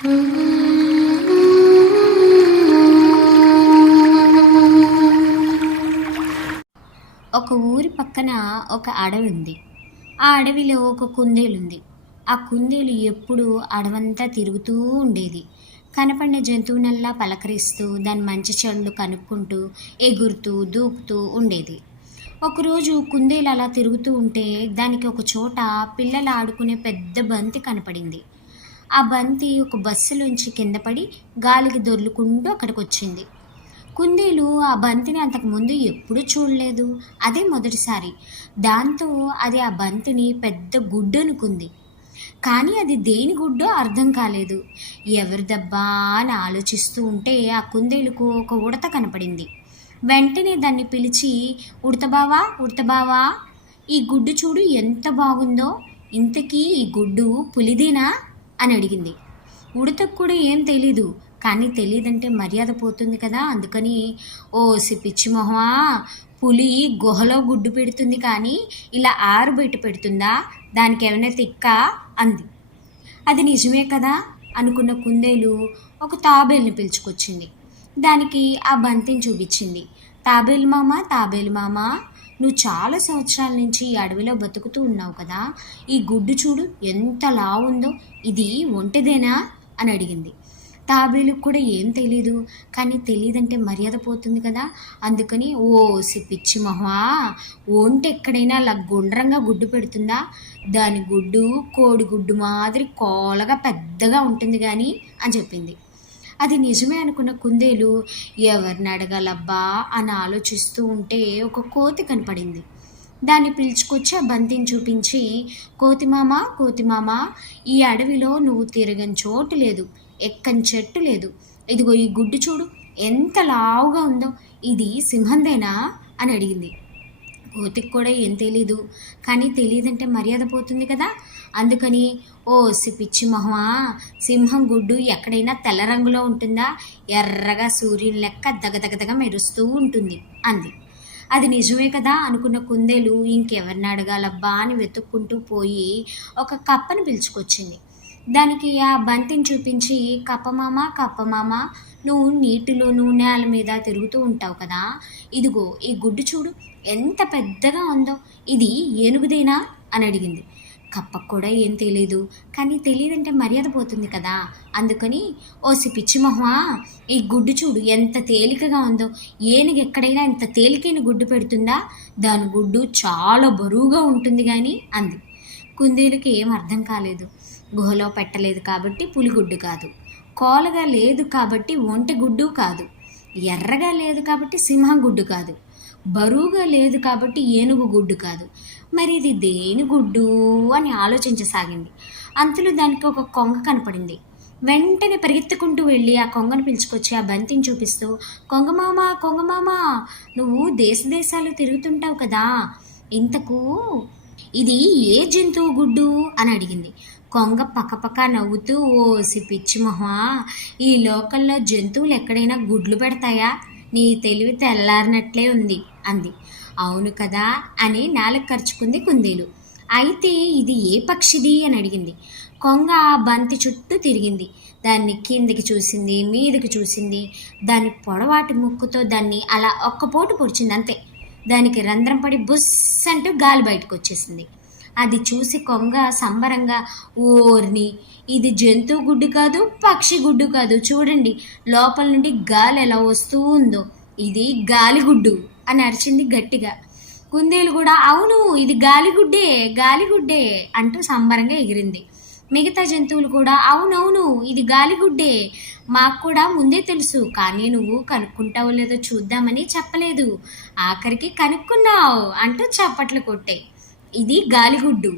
ఒక ఊరి పక్కన ఒక అడవి ఉంది ఆ అడవిలో ఒక కుందేలు ఉంది ఆ కుందేలు ఎప్పుడూ అడవంతా తిరుగుతూ ఉండేది. కనపడిన జంతువునల్లా పలకరిస్తూ దాని మంచి చెడులు కనుక్కుంటూ ఎగురుతూ దూకుతూ ఉండేది. ఒకరోజు కుందేలు అలా తిరుగుతూ ఉంటే దానికి ఒక చోట పిల్లలు ఆడుకునే పెద్ద బంతి కనపడింది. ఆ బంతి ఒక బస్సులోంచి కింద పడి గాలికి దొర్లుకుంటూ అక్కడికి వచ్చింది కుందేలు ఆ బంతిని అంతకుముందు ఎప్పుడూ చూడలేదు. అదే మొదటిసారి. దాంతో అది ఆ బంతిని పెద్ద గుడ్డు అనుకుంది. కానీ అది దేని గుడ్డో అర్థం కాలేదు. ఎవరిదబ్బా అని ఆలోచిస్తూ ఉంటే ఆ కుందేలుకు ఒక ఉడత కనపడింది. వెంటనే దాన్ని పిలిచి ఉడతబావా ఉడతబావా ఈ గుడ్డు చూడు ఎంత బాగుందో. ఇంతకీ ఈ గుడ్డు పులిదేనా? అని అడిగింది. ఉడతకు కూడా ఏం తెలీదు. కానీ తెలియదంటే మర్యాద పోతుంది కదా. అందుకని ఓ పిచ్చి మొహమా పులి గుహలో గుడ్డు పెడుతుంది కానీ ఇలా ఆరు బయట పెడుతుందా? దానికి ఏమైనా తిక్క? అంది. అది నిజమే కదా అనుకున్న కుందేలు ఒక తాబేలుని పిలుచుకొచ్చింది. దానికి ఆ బంతిని చూపించింది. తాబేలు మామ తాబేలు మామ నువ్వు చాలా సంవత్సరాల నుంచి ఈ అడవిలో బతుకుతూ ఉన్నావు కదా. ఈ గుడ్డు చూడు ఎంత లావుందో. ఇది ఒంటిదేనా? అని అడిగింది. తాబేలుకు కూడా ఏం తెలీదు. కానీ తెలియదంటే మర్యాద పోతుంది కదా. అందుకని ఓ పిచ్చి మహా ఒంటి ఎక్కడైనా అలా గుండ్రంగా గుడ్డు పెడుతుందా? దాని గుడ్డు కోడి గుడ్డు మాదిరి కోలగా పెద్దగా ఉంటుంది కానీ అని చెప్పింది. అది నిజమే అనుకున్న కుందేలు ఎవరిని అడగాలబ్బా? అని ఆలోచిస్తూ ఉంటే ఒక కోతి కనపడింది. దాన్ని పిలుచుకొచ్చి ఆ బంతిని చూపించి కోతిమామ కోతిమామ ఈ అడవిలో నువ్వు తిరగని చోటు లేదు ఎక్కని చెట్టు లేదు. ఇదిగో ఈ గుడ్డు చూడు ఎంత లావుగా ఉందో ఇది సింహందేనా? అని అడిగింది. కోతికి కూడా ఏం తెలీదు. కానీ తెలియదంటే మర్యాద పోతుంది కదా. అందుకని ఓ పిచ్చి మొహమా సింహం గుడ్డు ఎక్కడైనా తెల్ల రంగులో ఉంటుందా? ఎర్రగా సూర్యుని లెక్క దగదగదగ మెరుస్తూ ఉంటుంది అంది. అది నిజమే కదా అనుకున్న కుందేలు ఇంకెవరిని అడగాలబ్బా అని వెతుక్కుంటూ పోయి ఒక కప్పను పిలుచుకొచ్చింది. దానికి ఆ బంతిని చూపించి కప్పమామ కప్పమామ నువ్వు నీటిలోనూ నేల మీద తిరుగుతూ ఉంటావు కదా. ఇదిగో ఈ గుడ్డు చూడు ఎంత పెద్దగా ఉందో. ఇది ఏనుగుదేనా? అని అడిగింది. కప్పకు కూడా ఏం తెలియదు కానీ తెలియదంటే మర్యాద పోతుంది కదా. అందుకని ఓసి పిచ్చి మొహమా ఈ గుడ్డు చూడు ఎంత తేలికగా ఉందో. ఏనుగు ఎక్కడైనా ఇంత తేలికైన గుడ్డు పెడుతుందా? దాని గుడ్డు చాలా బరువుగా ఉంటుంది కానీ అంది. కుందేలుకి ఏం అర్థం కాలేదు. గుహలో పెట్టలేదు కాబట్టి పులిగుడ్డు కాదు. కోలగా లేదు కాబట్టి ఒంటె గుడ్డు కాదు. ఎర్రగా లేదు కాబట్టి సింహం గుడ్డు కాదు. బరువుగా లేదు కాబట్టి ఏనుగు గుడ్డు కాదు. మరి ఇది దేని గుడ్డు అని ఆలోచించసాగింది. అంతలో దానికి ఒక కొంగ కనపడింది. వెంటనే పరిగెత్తుకుంటూ వెళ్ళి ఆ కొంగను పిలుచుకొచ్చి ఆ బంతిని చూపిస్తూ కొంగమామ కొంగమామ నువ్వు దేశ దేశాలు తిరుగుతుంటావు కదా. ఇంతకు ఇది ఏ జంతువు గుడ్డు? అని అడిగింది. కొంగ పక్కపక్క నవ్వుతూ ఓసి పిచ్చి మొహమా ఈ లోకల్లో జంతువులు ఎక్కడైనా గుడ్లు పెడతాయా? నీ తెలివి తెల్లారినట్లే ఉంది అంది. అవును కదా అని నాలుగు ఖర్చుకుంది కుందేలు. అయితే ఇది ఏ పక్షిది అని అడిగింది. కొంగ ఆ బంతి చుట్టూ తిరిగింది. దాన్ని కిందికి చూసింది మీదకి చూసింది. దాని పొడవాటి ముక్కుతో దాన్ని అలా ఒక్కపోటు పొడిచింది అంతే. దానికి రంధ్రం పడి బుస్ అంటూ గాలి బయటకు వచ్చేసింది. అది చూసి కొంగ సంబరంగా ఓర్ని ఇది జంతువు గుడ్డు కాదు పక్షి గుడ్డు కాదు చూడండి లోపల నుండి గాలి ఎలా వస్తూ ఉందో ఇది గాలిగుడ్డు అని అరిచింది గట్టిగా. కుందేలు కూడా అవును ఇది గాలిగుడ్డే గాలిగుడ్డే అంటూ సంబరంగా ఎగిరింది. మిగతా జంతువులు కూడా అవునవును ఇది గాలిగుడ్డే. మాకు కూడా ముందే తెలుసు కానీ నువ్వు కనుక్కుంటావో లేదో చూద్దామని చెప్పలేదు. ఆఖరికి కనుక్కున్నావు అంటూ చప్పట్లు కొట్టాయి ఇది గాలిగుడ్డు.